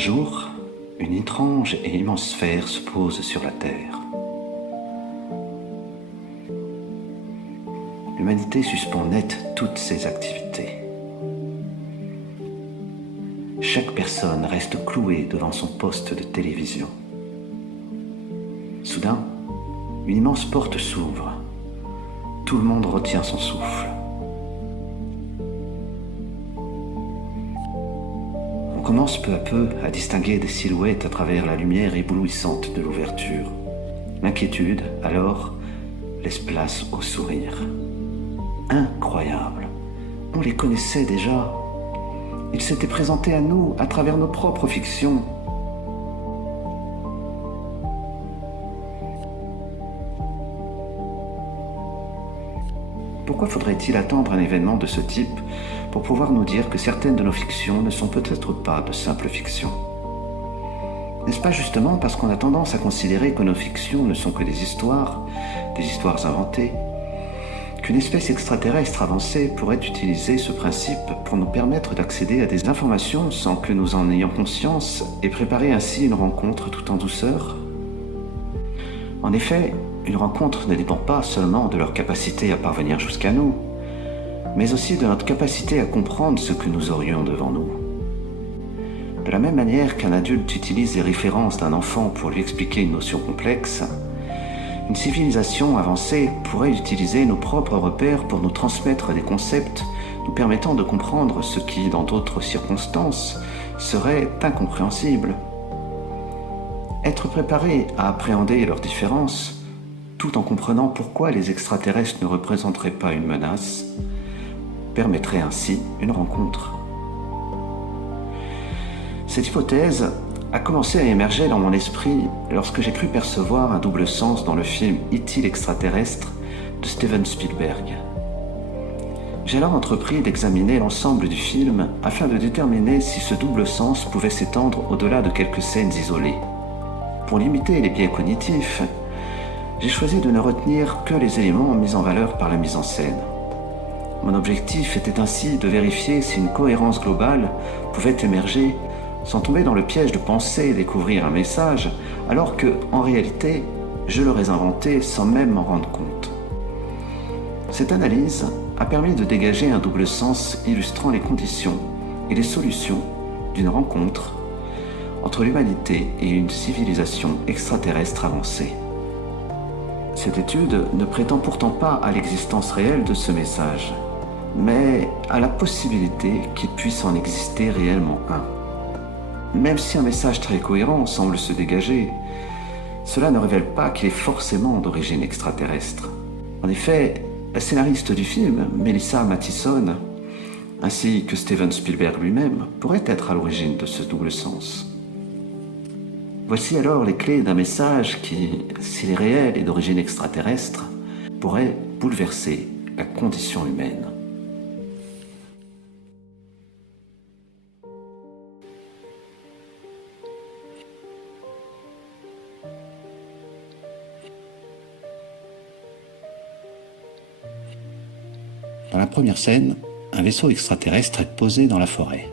jour, une étrange et immense sphère se pose sur la Terre. L'humanité suspend net toutes ses activités. Chaque personne reste clouée devant son poste de télévision. Soudain, une immense porte s'ouvre. Tout le monde retient son souffle. On commence peu à peu à distinguer des silhouettes à travers la lumière éblouissante de l'ouverture. L'inquiétude, alors, laisse place au sourire. Incroyable! On les connaissait déjà. Ils s'étaient présentés à nous à travers nos propres fictions. Pourquoi faudrait-il attendre un événement de ce type pour pouvoir nous dire que certaines de nos fictions ne sont peut-être pas de simples fictions? N'est-ce pas justement parce qu'on a tendance à considérer que nos fictions ne sont que des histoires inventées, qu'une espèce extraterrestre avancée pourrait utiliser ce principe pour nous permettre d'accéder à des informations sans que nous en ayons conscience et préparer ainsi une rencontre tout en douceur? En effet, une rencontre ne dépend pas seulement de leur capacité à parvenir jusqu'à nous, mais aussi de notre capacité à comprendre ce que nous aurions devant nous. De la même manière qu'un adulte utilise les références d'un enfant pour lui expliquer une notion complexe, une civilisation avancée pourrait utiliser nos propres repères pour nous transmettre des concepts nous permettant de comprendre ce qui, dans d'autres circonstances, serait incompréhensible. Être préparé à appréhender leurs différences, tout en comprenant pourquoi les extraterrestres ne représenteraient pas une menace, permettrait ainsi une rencontre. Cette hypothèse a commencé à émerger dans mon esprit lorsque j'ai cru percevoir un double sens dans le film E.T. l'extraterrestre de Steven Spielberg. J'ai alors entrepris d'examiner l'ensemble du film afin de déterminer si ce double sens pouvait s'étendre au-delà de quelques scènes isolées. Pour limiter les biais cognitifs, j'ai choisi de ne retenir que les éléments mis en valeur par la mise en scène. Mon objectif était ainsi de vérifier si une cohérence globale pouvait émerger sans tomber dans le piège de penser découvrir un message, alors que, en réalité, je l'aurais inventé sans même m'en rendre compte. Cette analyse a permis de dégager un double sens illustrant les conditions et les solutions d'une rencontre entre l'humanité et une civilisation extraterrestre avancée. Cette étude ne prétend pourtant pas à l'existence réelle de ce message, mais à la possibilité qu'il puisse en exister réellement un. Même si un message très cohérent semble se dégager, cela ne révèle pas qu'il est forcément d'origine extraterrestre. En effet, la scénariste du film, Melissa Mathison, ainsi que Steven Spielberg lui-même, pourraient être à l'origine de ce double sens. Voici alors les clés d'un message qui, s'il est réel et d'origine extraterrestre, pourrait bouleverser la condition humaine. Dans la première scène, un vaisseau extraterrestre est posé dans la forêt.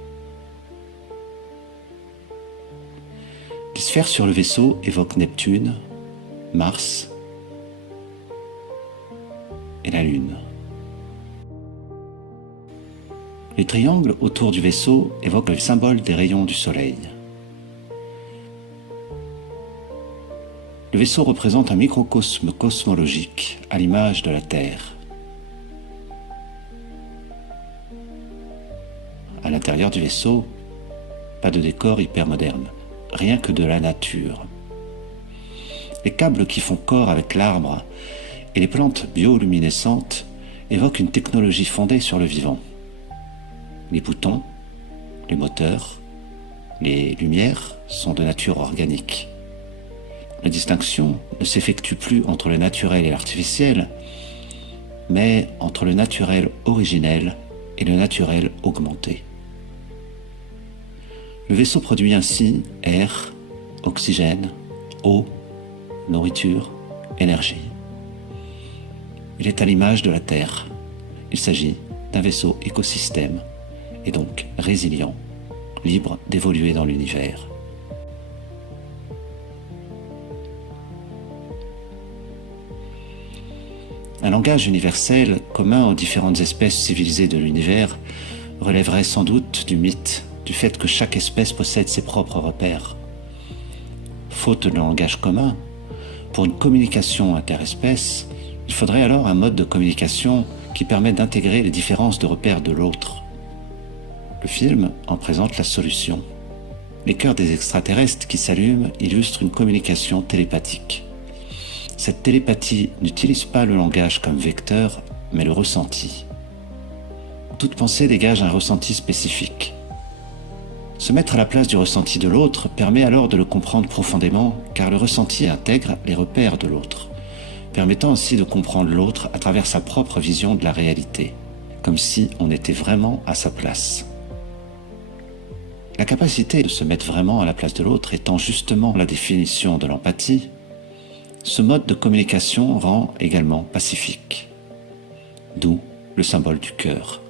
Les sphères sur le vaisseau évoquent Neptune, Mars et la Lune. Les triangles autour du vaisseau évoquent le symbole des rayons du Soleil. Le vaisseau représente un microcosme cosmologique à l'image de la Terre. À l'intérieur du vaisseau, pas de décor hypermoderne, rien que de la nature. Les câbles qui font corps avec l'arbre et les plantes bioluminescentes évoquent une technologie fondée sur le vivant. Les boutons, les moteurs, les lumières sont de nature organique. La distinction ne s'effectue plus entre le naturel et l'artificiel, mais entre le naturel originel et le naturel augmenté. Le vaisseau produit ainsi air, oxygène, eau, nourriture, énergie. Il est à l'image de la Terre. Il s'agit d'un vaisseau écosystème et donc résilient, libre d'évoluer dans l'univers. Un langage universel, commun aux différentes espèces civilisées de l'univers, relèverait sans doute du mythe, du fait que chaque espèce possède ses propres repères. Faute de langage commun, pour une communication interespèce, il faudrait alors un mode de communication qui permet d'intégrer les différences de repères de l'autre. Le film en présente la solution. Les cœurs des extraterrestres qui s'allument illustrent une communication télépathique. Cette télépathie n'utilise pas le langage comme vecteur, mais le ressenti. Toute pensée dégage un ressenti spécifique. Se mettre à la place du ressenti de l'autre permet alors de le comprendre profondément, car le ressenti intègre les repères de l'autre, permettant ainsi de comprendre l'autre à travers sa propre vision de la réalité, comme si on était vraiment à sa place. La capacité de se mettre vraiment à la place de l'autre étant justement la définition de l'empathie, ce mode de communication rend également pacifique. D'où le symbole du cœur.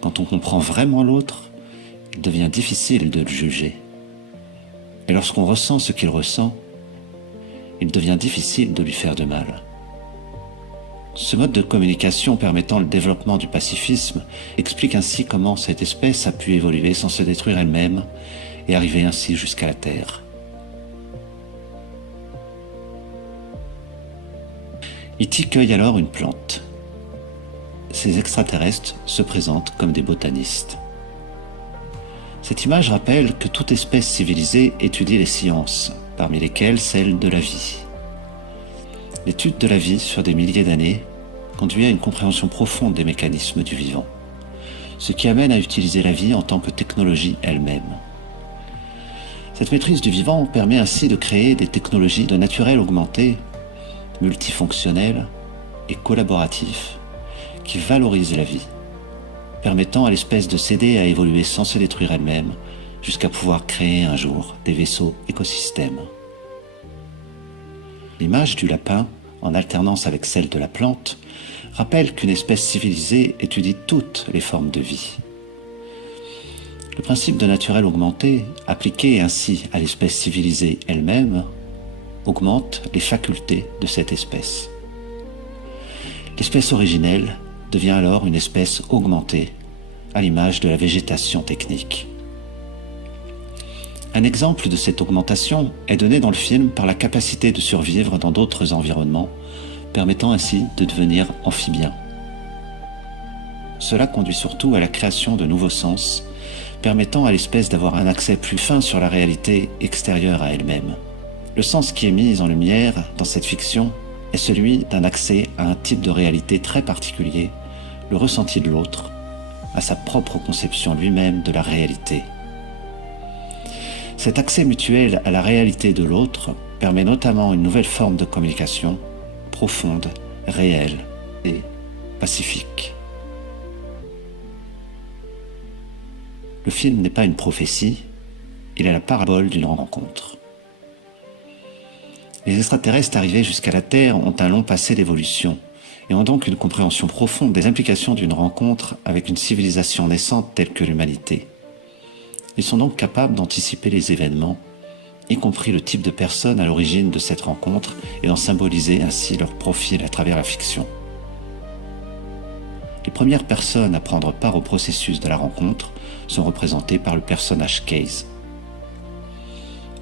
Quand on comprend vraiment l'autre, il devient difficile de le juger. Et lorsqu'on ressent ce qu'il ressent, il devient difficile de lui faire de mal. Ce mode de communication permettant le développement du pacifisme explique ainsi comment cette espèce a pu évoluer sans se détruire elle-même et arriver ainsi jusqu'à la Terre. E.T. cueille alors une plante. Ces extraterrestres se présentent comme des botanistes. Cette image rappelle que toute espèce civilisée étudie les sciences, parmi lesquelles celle de la vie. L'étude de la vie sur des milliers d'années conduit à une compréhension profonde des mécanismes du vivant, ce qui amène à utiliser la vie en tant que technologie elle-même. Cette maîtrise du vivant permet ainsi de créer des technologies de naturel augmenté, multifonctionnelles et collaboratives, qui valorisent la vie, permettant à l'espèce de s'aider à évoluer sans se détruire elle-même, jusqu'à pouvoir créer un jour des vaisseaux écosystèmes. L'image du lapin, en alternance avec celle de la plante, rappelle qu'une espèce civilisée étudie toutes les formes de vie. Le principe de naturel augmenté, appliqué ainsi à l'espèce civilisée elle-même, augmente les facultés de cette espèce. L'espèce originelle devient alors une espèce augmentée, à l'image de la végétation technique. Un exemple de cette augmentation est donné dans le film par la capacité de survivre dans d'autres environnements, permettant ainsi de devenir amphibien. Cela conduit surtout à la création de nouveaux sens, permettant à l'espèce d'avoir un accès plus fin sur la réalité extérieure à elle-même. Le sens qui est mis en lumière dans cette fiction est celui d'un accès à un type de réalité très particulier, le ressenti de l'autre, à sa propre conception lui-même de la réalité. Cet accès mutuel à la réalité de l'autre permet notamment une nouvelle forme de communication, profonde, réelle et pacifique. Le film n'est pas une prophétie, il est la parabole d'une rencontre. Les extraterrestres arrivés jusqu'à la Terre ont un long passé d'évolution et ont donc une compréhension profonde des implications d'une rencontre avec une civilisation naissante telle que l'humanité. Ils sont donc capables d'anticiper les événements, y compris le type de personne à l'origine de cette rencontre, et d'en symboliser ainsi leur profil à travers la fiction. Les premières personnes à prendre part au processus de la rencontre sont représentées par le personnage Case.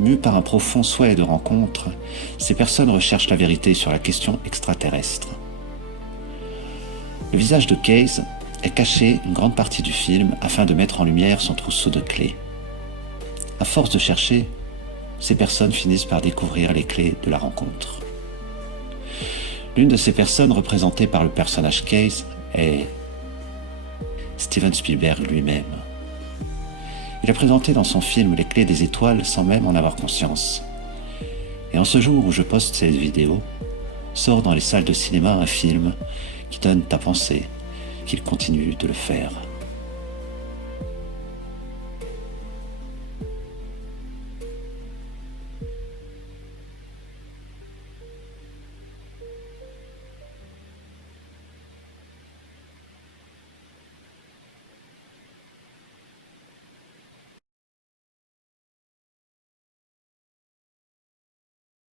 Mues par un profond souhait de rencontre, ces personnes recherchent la vérité sur la question extraterrestre. Le visage de Case est caché une grande partie du film afin de mettre en lumière son trousseau de clés. À force de chercher, ces personnes finissent par découvrir les clés de la rencontre. L'une de ces personnes représentée par le personnage Case est Steven Spielberg lui-même. Il a présenté dans son film Les Clés des étoiles sans même en avoir conscience. Et en ce jour où je poste cette vidéo, sort dans les salles de cinéma un film qui donne à penser qu'il continue de le faire.